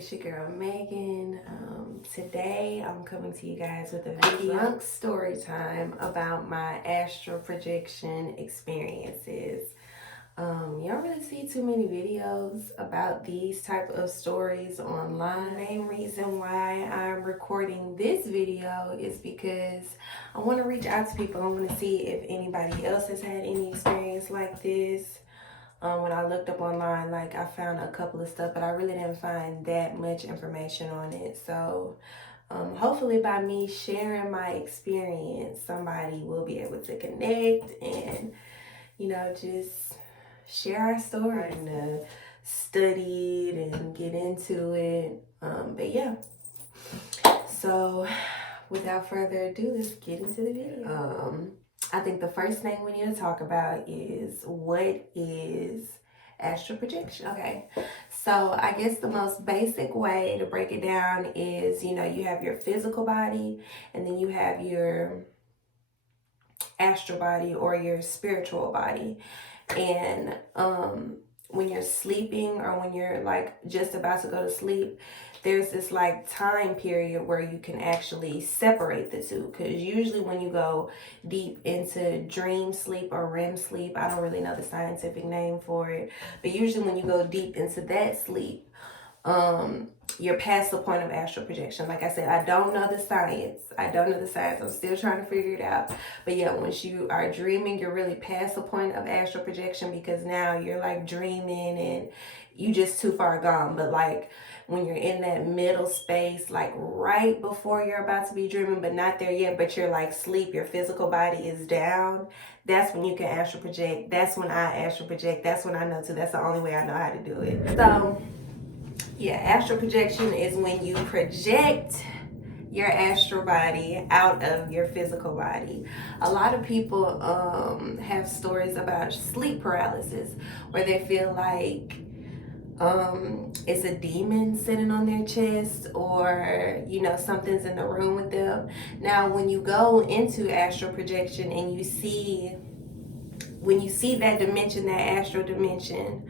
It's your girl Megan. Today I'm coming to you guys with a video story time about my astral projection experiences. You don't really see too many videos about these type of stories online. The main reason why I'm recording this video is because I want to reach out to people. I want to see if anybody else has had any experience like this. When I looked up online, like I found a couple of stuff, but I really didn't find that much information on it. So hopefully by me sharing my experience, somebody will be able to connect and, just share our story and study it and get into it. But yeah, so without further ado, let's get into the video. I think the first thing we need to talk about is what is astral projection. Okay, so I guess the most basic way to break it down is, you have your physical body and then you have your astral body or your spiritual body. And when you're sleeping or when you're like just about to go to sleep, there's this like time period where you can actually separate the two, because usually when you go deep into dream sleep or REM sleep, I don't really know the scientific name for it, but usually when you go deep into that sleep, you're past the point of astral projection. Like I said, I don't know the science. I'm still trying to figure it out. But yeah, once you are dreaming, you're really past the point of astral projection, because now you're like dreaming and you just too far gone. But like when you're in that middle space, like right before you're about to be dreaming, but not there yet, but you're like sleep, your physical body is down, that's when you can astral project. That's when I astral project. That's when I know too. That's the only way I know how to do it. So yeah, astral projection is when you project your astral body out of your physical body. A lot of people have stories about sleep paralysis, where they feel like it's a demon sitting on their chest, or something's in the room with them. Now when you go into astral projection and when you see that dimension, that astral dimension,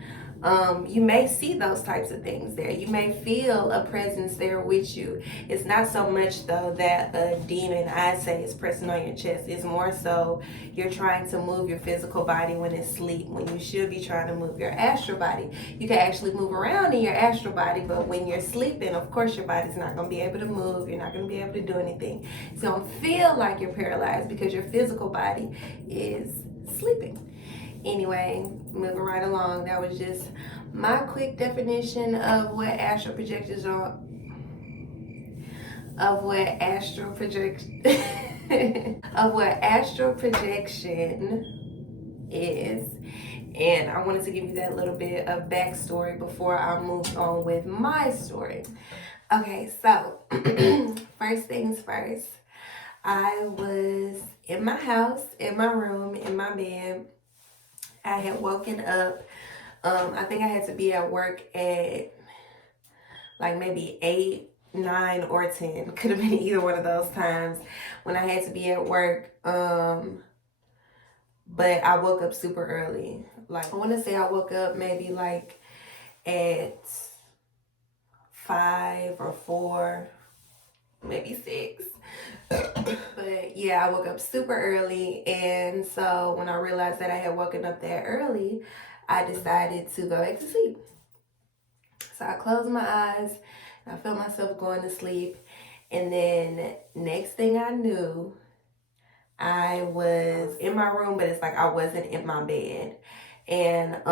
you may see those types of things there. You may feel a presence there with you. It's not so much though that a demon, I say, is pressing on your chest. It's more so you're trying to move your physical body when it's asleep, when you should be trying to move your astral body. You can actually move around in your astral body, but when you're sleeping, of course your body's not going to be able to move. You're not going to be able to do anything. It's going to feel like you're paralyzed because your physical body is sleeping. Anyway, moving right along, that was just my quick definition of what astral projections are, of what astral projection is. And I wanted to give you that little bit of backstory before I move on with my story. Okay, so first things first, I was in my house, in my room, in my bed. I had woken up. I think I had to be at work at like maybe 8, 9, or 10. Could have been either one of those times when I had to be at work. But I woke up super early. Like I want to say I woke up maybe like at 5 or 4, maybe 6. But yeah, I woke up super early, and so when I realized that I had woken up that early, I decided to go back to sleep. So I closed my eyes and I felt myself going to sleep, and then next thing I knew, I was in my room, but it's like I wasn't in my bed. And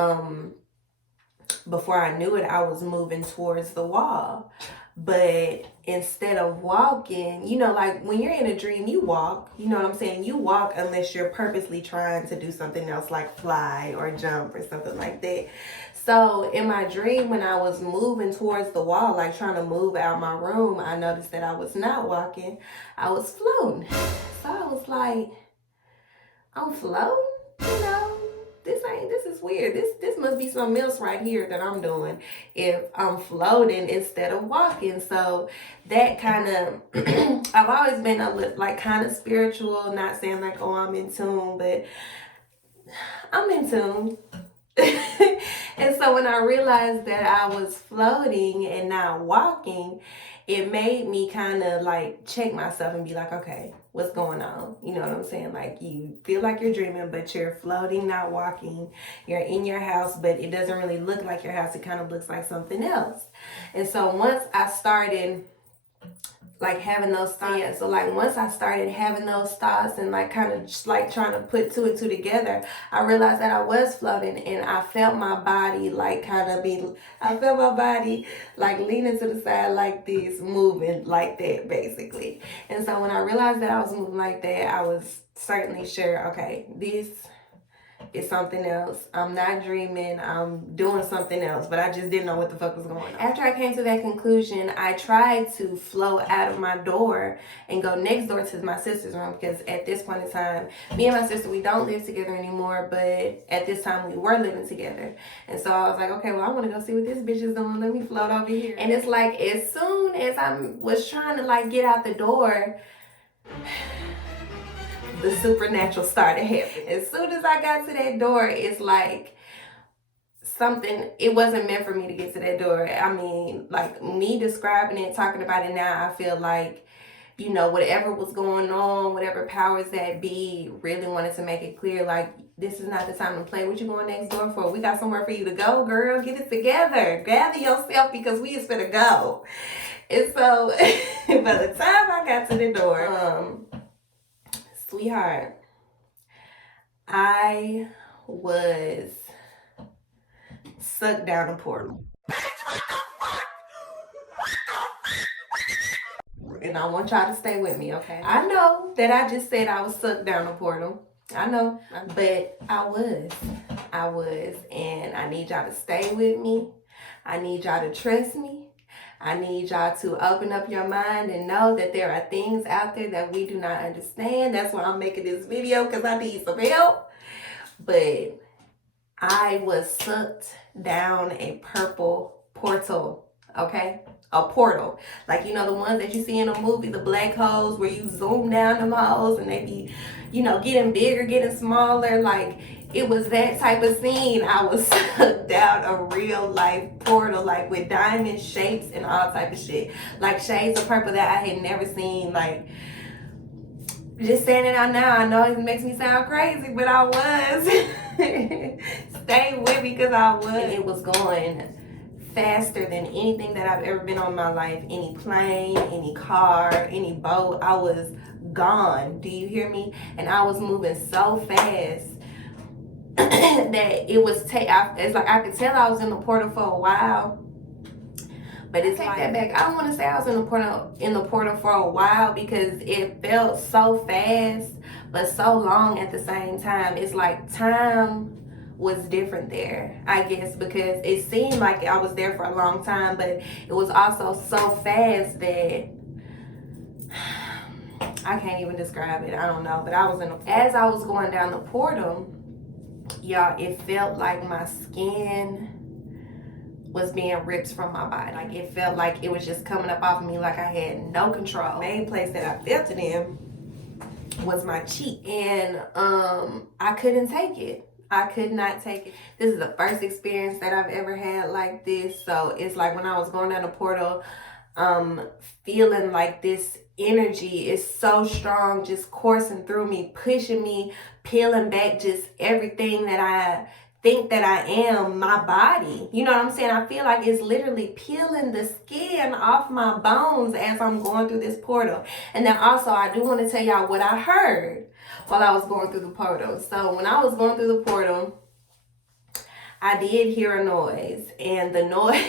before I knew it, I was moving towards the wall. But instead of walking, like when you're in a dream, you walk, you know what I'm saying? You walk unless you're purposely trying to do something else, like fly or jump or something like that. So in my dream, when I was moving towards the wall, like trying to move out my room, I noticed that I was not walking, I was floating. So I was like, I'm floating, this is weird. This must be something else right here that I'm doing if I'm floating instead of walking. So that kind of I've always been a little like kind of spiritual, not saying like, oh, I'm in tune, but I'm in tune. And so when I realized that I was floating and not walking, it made me kind of like check myself and be like, okay, what's going on? You know what I'm saying? Like, you feel like you're dreaming, but you're floating, not walking. You're in your house, but it doesn't really look like your house. It kind of looks like something else. And so once I started like having those thoughts. Yeah, so like once I started having those thoughts and like kind of just like trying to put two and two together, I realized that I was floating, and I felt my body like I felt my body like leaning to the side like this, moving like that basically. And so when I realized that I was moving like that, I was certainly sure, okay, this is something else. I'm not dreaming. I'm doing something else, but I just didn't know what the fuck was going on. After I came to that conclusion, I tried to flow out of my door and go next door to my sister's room, because at this point in time, me and my sister, we don't live together anymore, but at this time we were living together. And so I was like, okay, well, I want to go see what this bitch is doing. Let me float over here. And it's like, as soon as I was trying to like get out the door, the supernatural started happening. As soon as I got to that door, it's like something, it wasn't meant for me to get to that door. I mean, like me describing it, talking about it now, I feel like, you know, whatever was going on, whatever powers that be really wanted to make it clear, like, this is not the time to play. What you going next door for? We got somewhere for you to go, girl. Get it together. Gather yourself, because we is finna go. And so by the time I got to the door, sweetheart, I was sucked down a portal. And I want y'all to stay with me, okay? I know that I just said I was sucked down a portal. I know, but I was. And I need y'all to stay with me. I need y'all to trust me. I need y'all to open up your mind and know that there are things out there that we do not understand. That's why I'm making this video, because I need some help. But I was sucked down a purple portal, okay? A portal. Like, you know, the ones that you see in a movie, the black holes where you zoom down them holes and they be, you know, getting bigger, getting smaller. Like, it was that type of scene. I was sucked down a real life portal, like with diamond shapes and all type of shit. Like shades of purple that I had never seen. Like, just saying it out now, I know it makes me sound crazy, but I was. Stay with me, because I was. And it was going faster than anything that I've ever been on in my life. Any plane, any car, any boat. I was gone. Do you hear me? And I was moving so fast that it was it's like I could tell I was in the portal for a while. But it's like that back. I don't want to say I was in the portal for a while, because it felt so fast but so long at the same time. It's like time was different there, I guess, because it seemed like I was there for a long time, but it was also so fast that I can't even describe it. I don't know, but I was as I was going down the portal, y'all, it felt like my skin was being ripped from my body. Like, it felt like it was just coming up off of me, like I had no control. The main place that I felt it in was my cheek, and I couldn't take it. I could not take it. This is the first experience that I've ever had like this. So it's like when I was going down the portal, feeling like this energy is so strong, just coursing through me, pushing me, peeling back just everything that I think that I am, my body. You know what I'm saying? I feel like it's literally peeling the skin off my bones as I'm going through this portal. And then also, I do want to tell y'all what I heard while I was going through the portal. So when I was going through the portal, I did hear a noise, and the noise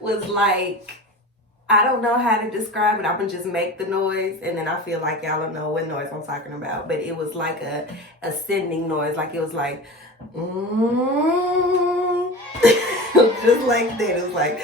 was like, I don't know how to describe it. I'm gonna just make the noise, and then I feel like y'all don't know what noise I'm talking about. But it was like a ascending noise. Like, it was like, just like that. It was like,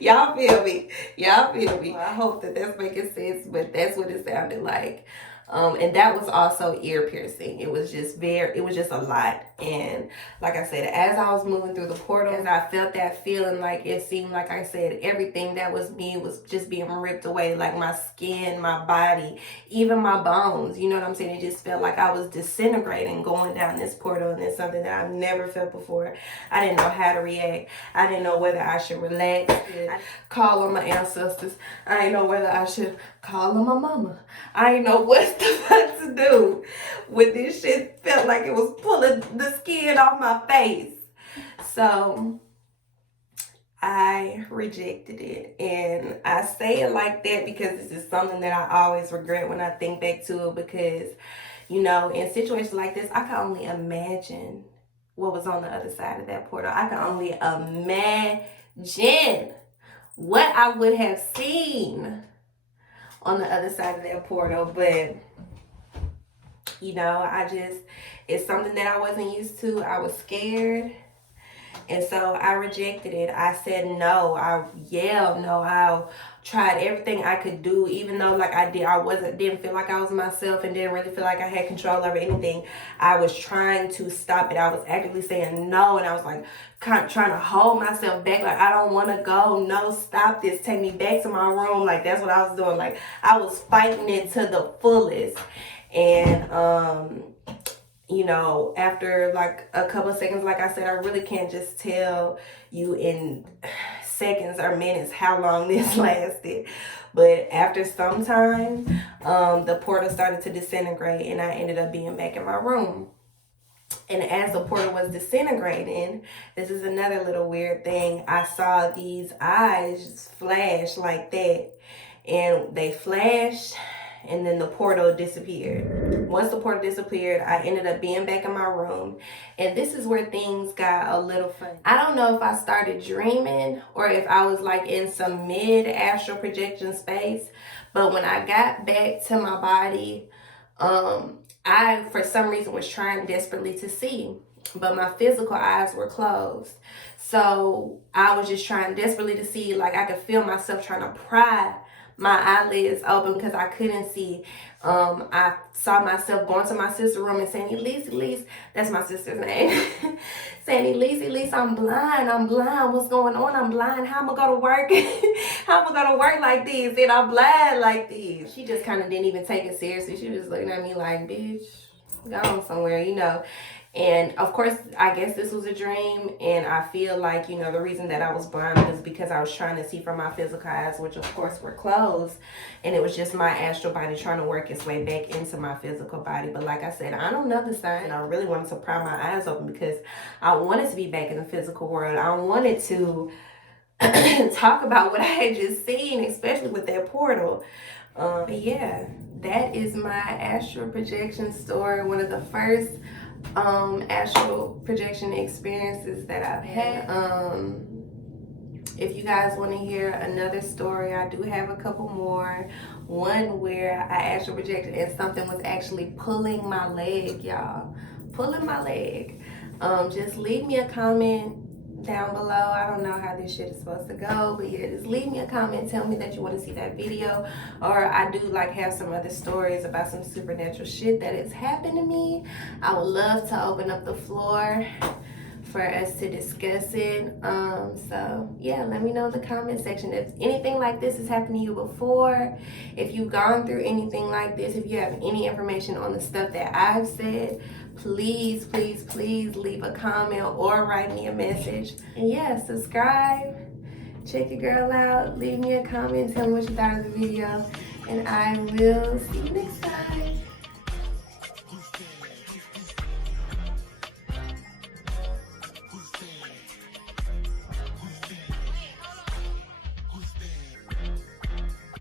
y'all feel me? Y'all feel me? I hope that that's making sense, but that's what it sounded like. And that was also ear piercing. It was just a lot. And like I said, as I was moving through the portal, as I felt that feeling, like it seemed like I said everything that was me was just being ripped away, like my skin, my body, even my bones. You know what I'm saying? It just felt like I was disintegrating going down this portal, and it's something that I've never felt before. I didn't know how to react. I didn't know whether I should relax, call on my ancestors. I didn't know whether I should call on my mama. I didn't know what the fuck to do when this shit felt like it was pulling the skin off my face. So I rejected it, and I say it like that because this is something that I always regret when I think back to it, because you know, in situations like this, I can only imagine what was on the other side of that portal. I can only imagine what I would have seen on the other side of that portal. But you know, it's something that I wasn't used to. I was scared, and so I rejected it. I said no. I yelled no. I tried everything I could do, even though like didn't feel like I was myself and didn't really feel like I had control over anything. I was trying to stop it. I was actively saying no, and I was like trying to hold myself back, like I don't want to go. No, stop this. Take me back to my room. Like that's what I was doing. Like I was fighting it to the fullest. And you know, after like a couple of seconds, like I said, I really can't just tell you in seconds or minutes how long this lasted. But after some time, the portal started to disintegrate, and I ended up being back in my room. And as the portal was disintegrating, this is another little weird thing. I saw these eyes flash like that, and they flashed, and then the portal disappeared. Once the portal disappeared, I ended up being back in my room, and this is where things got a little funny. I don't know if I started dreaming or if I was like in some mid-astral projection space, but when I got back to my body, I, for some reason, was trying desperately to see, but my physical eyes were closed. So I was just trying desperately to see, like I could feel myself trying to pry my eyelids open because I couldn't see. I saw myself going to my sister's room and saying, Elise, that's my sister's name. Saying, Elise, I'm blind. What's going on? I'm blind. How am I going to work? How am I going to work like this? And I'm blind like this. She just kind of didn't even take it seriously. She was looking at me like, bitch, go on somewhere, you know. And of course, I guess this was a dream, and I feel like, you know, the reason that I was blind was because I was trying to see from my physical eyes, which of course were closed, and it was just my astral body trying to work its way back into my physical body. But like I said, I don't know the sign. I really wanted to pry my eyes open because I wanted to be back in the physical world. I wanted to talk about what I had just seen, especially with that portal. But yeah, that is my astral projection story. One of the first astral projection experiences that I've had. If you guys want to hear another story, I do have a couple more. One where I astral projected and something was actually pulling my leg, y'all. Pulling my leg. Just leave me a comment down below. I don't know how this shit is supposed to go, but yeah, just leave me a comment, tell me that you want to see that video. Or I do like have some other stories about some supernatural shit that has happened to me. I would love to open up the floor for us to discuss it. So yeah, let me know in the comment section if anything like this has happened to you before, if you've gone through anything like this, if you have any information on the stuff that I've said. Please leave a comment or write me a message. And yeah, subscribe, check your girl out, leave me a comment, tell me what you thought of the video, and I will see you next time.